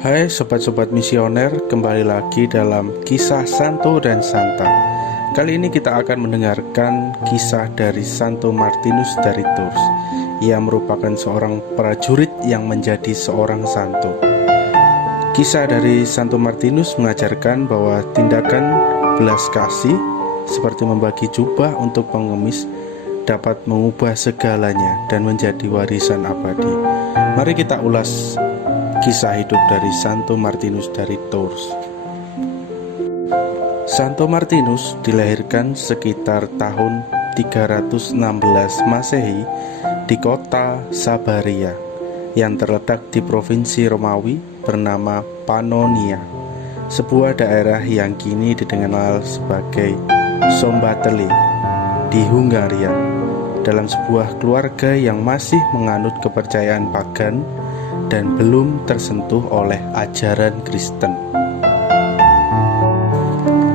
Hai sobat-sobat misioner, kembali lagi dalam kisah Santo dan Santa. Kali ini kita akan mendengarkan kisah dari Santo Martinus dari Tours. Ia merupakan seorang prajurit yang menjadi seorang santo. Kisah dari Santo Martinus mengajarkan bahwa tindakan belas kasih seperti membagi jubah untuk pengemis dapat mengubah segalanya dan menjadi warisan abadi. Mari kita ulas kisah hidup dari Santo Martinus dari Tours. Santo Martinus dilahirkan sekitar tahun 316 Masehi di kota Sabaria yang terletak di provinsi Romawi bernama Pannonia, sebuah daerah yang kini dikenal sebagai Szombathely di Hungaria, dalam sebuah keluarga yang masih menganut kepercayaan pagan dan belum tersentuh oleh ajaran Kristen.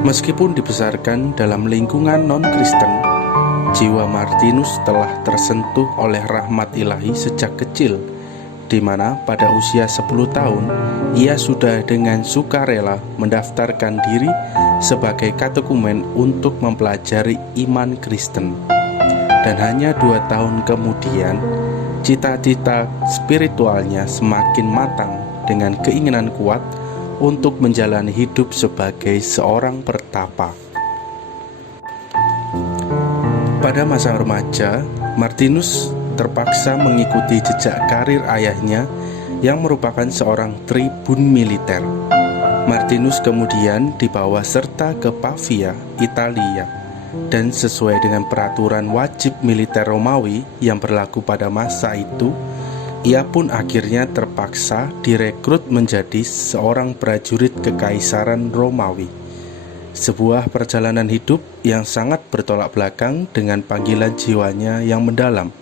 Meskipun dibesarkan dalam lingkungan non-Kristen, jiwa Martinus telah tersentuh oleh rahmat ilahi sejak kecil, di mana pada usia 10 tahun ia sudah dengan sukarela mendaftarkan diri sebagai katekumen untuk mempelajari iman Kristen. Dan hanya 2 tahun kemudian cita-cita spiritualnya semakin matang dengan keinginan kuat untuk menjalani hidup sebagai seorang pertapa. Pada masa remaja, Martinus terpaksa mengikuti jejak karir ayahnya yang merupakan seorang tribun militer. Martinus kemudian dibawa serta ke Pavia, Italia, dan sesuai dengan peraturan wajib militer Romawi yang berlaku pada masa itu, ia pun akhirnya terpaksa direkrut menjadi seorang prajurit kekaisaran Romawi. Sebuah perjalanan hidup yang sangat bertolak belakang dengan panggilan jiwanya yang mendalam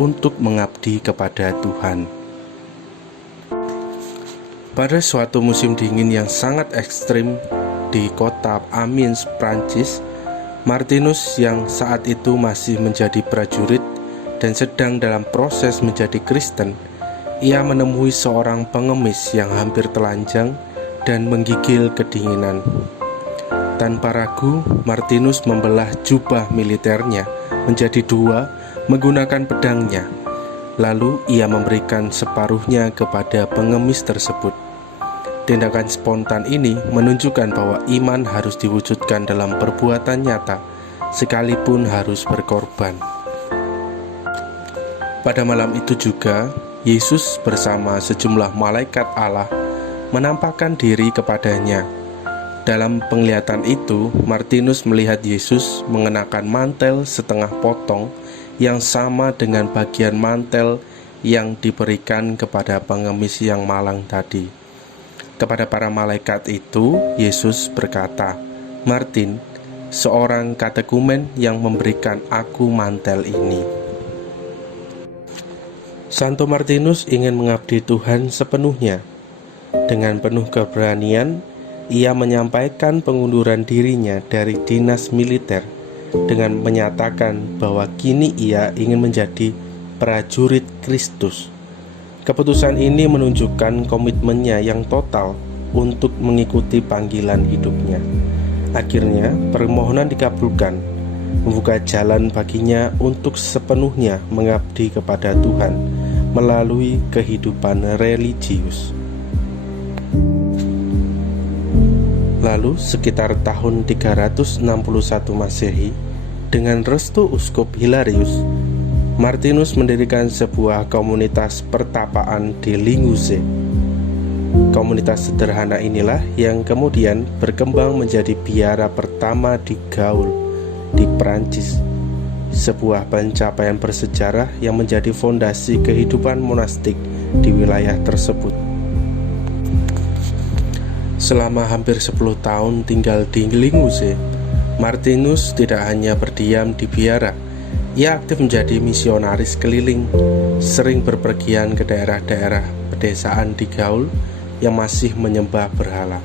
untuk mengabdi kepada Tuhan. Pada suatu musim dingin yang sangat ekstrim di kota Amiens, Prancis, Martinus yang saat itu masih menjadi prajurit dan sedang dalam proses menjadi Kristen, ia menemui seorang pengemis yang hampir telanjang dan menggigil kedinginan. Tanpa ragu, Martinus membelah jubah militernya menjadi 2 menggunakan pedangnya. Lalu ia memberikan separuhnya kepada pengemis tersebut. Tindakan spontan ini menunjukkan bahwa iman harus diwujudkan dalam perbuatan nyata, sekalipun harus berkorban. Pada malam itu juga, Yesus bersama sejumlah malaikat Allah menampakkan diri kepadanya. Dalam penglihatan itu, Martinus melihat Yesus mengenakan mantel setengah potong yang sama dengan bagian mantel yang diberikan kepada pengemis yang malang tadi. Kepada para malaikat itu, Yesus berkata, "Martin, seorang katekumen yang memberikan aku mantel ini." Santo Martinus ingin mengabdi Tuhan sepenuhnya. Dengan penuh keberanian, ia menyampaikan pengunduran dirinya dari dinas militer dengan menyatakan bahwa kini ia ingin menjadi prajurit Kristus. Keputusan ini menunjukkan komitmennya yang total untuk mengikuti panggilan hidupnya. Akhirnya, permohonan dikabulkan, membuka jalan baginya untuk sepenuhnya mengabdi kepada Tuhan melalui kehidupan religius. Lalu, sekitar tahun 361 Masehi, dengan restu Uskup Hilarius, Martinus mendirikan sebuah komunitas pertapaan di Linguze. Komunitas sederhana inilah yang kemudian berkembang menjadi biara pertama di Gaul, di Prancis. Sebuah pencapaian bersejarah yang menjadi fondasi kehidupan monastik di wilayah tersebut. Selama hampir 10 tahun tinggal di Linguse, Martinus tidak hanya berdiam di biara. Ia aktif menjadi misionaris keliling, sering berpergian ke daerah-daerah pedesaan di Gaul yang masih menyembah berhala.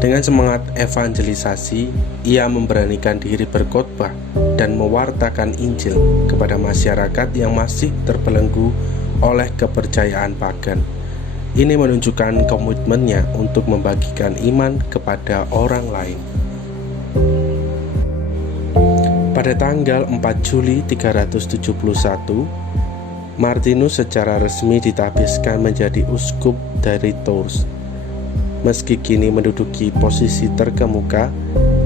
Dengan semangat evangelisasi, ia memberanikan diri berkhotbah dan mewartakan Injil kepada masyarakat yang masih terbelenggu oleh kepercayaan pagan. Ini menunjukkan komitmennya untuk membagikan iman kepada orang lain. Pada tanggal 4 Juli 371, Martinus secara resmi ditabiskan menjadi uskup dari Tours. Meski kini menduduki posisi terkemuka,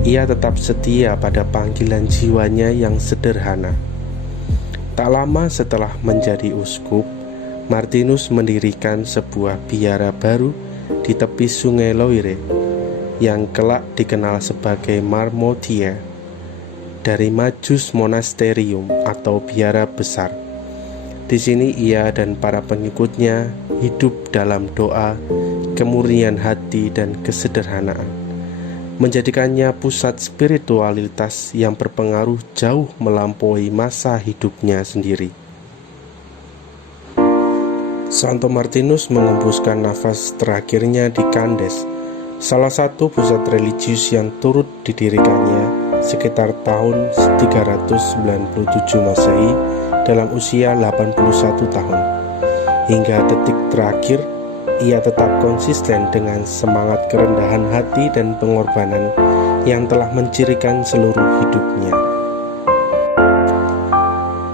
ia tetap setia pada panggilan jiwanya yang sederhana. Tak lama setelah menjadi uskup, Martinus mendirikan sebuah biara baru di tepi sungai Loire yang kelak dikenal sebagai Marmoutier, dari Majus Monasterium atau biara besar. Di sini ia dan para pengikutnya hidup dalam doa, kemurnian hati dan kesederhanaan, menjadikannya pusat spiritualitas yang berpengaruh jauh melampaui masa hidupnya sendiri. Santo Martinus mengembuskan nafas terakhirnya di Candes, salah satu pusat religius yang turut didirikannya sekitar tahun 397 Masehi dalam usia 81 tahun. Hingga detik terakhir, ia tetap konsisten dengan semangat kerendahan hati dan pengorbanan yang telah mencirikan seluruh hidupnya.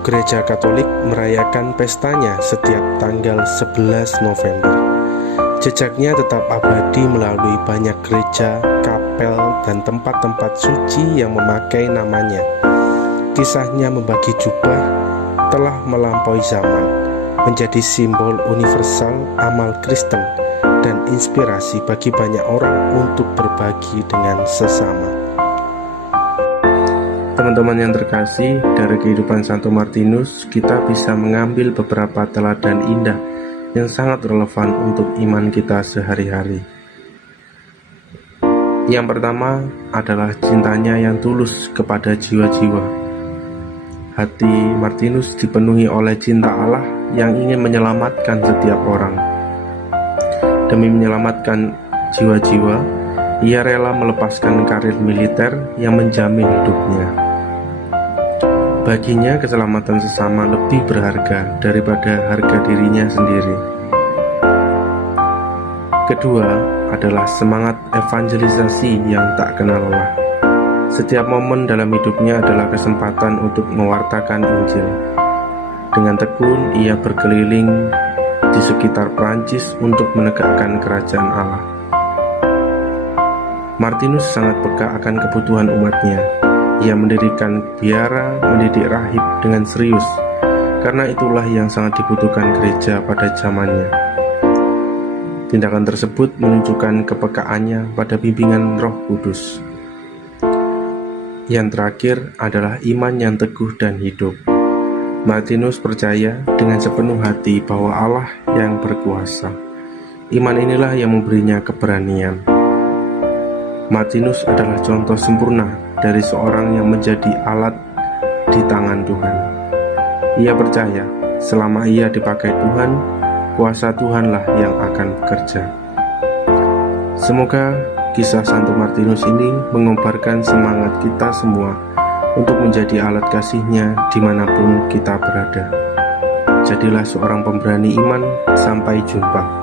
Gereja Katolik merayakan pestanya setiap tanggal 11 November. Jejaknya tetap abadi melalui banyak gereja, kapel, dan tempat-tempat suci yang memakai namanya. Kisahnya membagi jubah telah melampaui zaman, menjadi simbol universal amal Kristen dan inspirasi bagi banyak orang untuk berbagi dengan sesama. Teman-teman yang terkasih, dari kehidupan Santo Martinus kita bisa mengambil beberapa teladan indah yang sangat relevan untuk iman kita sehari-hari. Yang pertama adalah cintanya yang tulus kepada jiwa-jiwa. Hati Martinus dipenuhi oleh cinta Allah yang ingin menyelamatkan setiap orang. Demi menyelamatkan jiwa-jiwa, ia rela melepaskan karir militer yang menjamin hidupnya. Baginya, keselamatan sesama lebih berharga daripada harga dirinya sendiri. Kedua adalah semangat evangelisasi yang tak kenal lelah. Setiap momen dalam hidupnya adalah kesempatan untuk mewartakan Injil. Dengan tekun, ia berkeliling di sekitar Prancis untuk menegakkan kerajaan Allah. Martinus sangat peka akan kebutuhan umatnya. Ia mendirikan biara, mendidik rahib dengan serius, karena itulah yang sangat dibutuhkan gereja pada zamannya. Tindakan tersebut menunjukkan kepekaannya pada bimbingan Roh Kudus. Yang terakhir adalah iman yang teguh dan hidup. Martinus percaya dengan sepenuh hati bahwa Allah yang berkuasa. Iman inilah yang memberinya keberanian. Martinus adalah contoh sempurna dari seorang yang menjadi alat di tangan Tuhan. Ia percaya selama ia dipakai Tuhan, kuasa Tuhanlah yang akan bekerja. Semoga kisah Santo Martinus ini mengobarkan semangat kita semua untuk menjadi alat kasih-Nya dimanapun kita berada. Jadilah seorang pemberani iman. Sampai jumpa.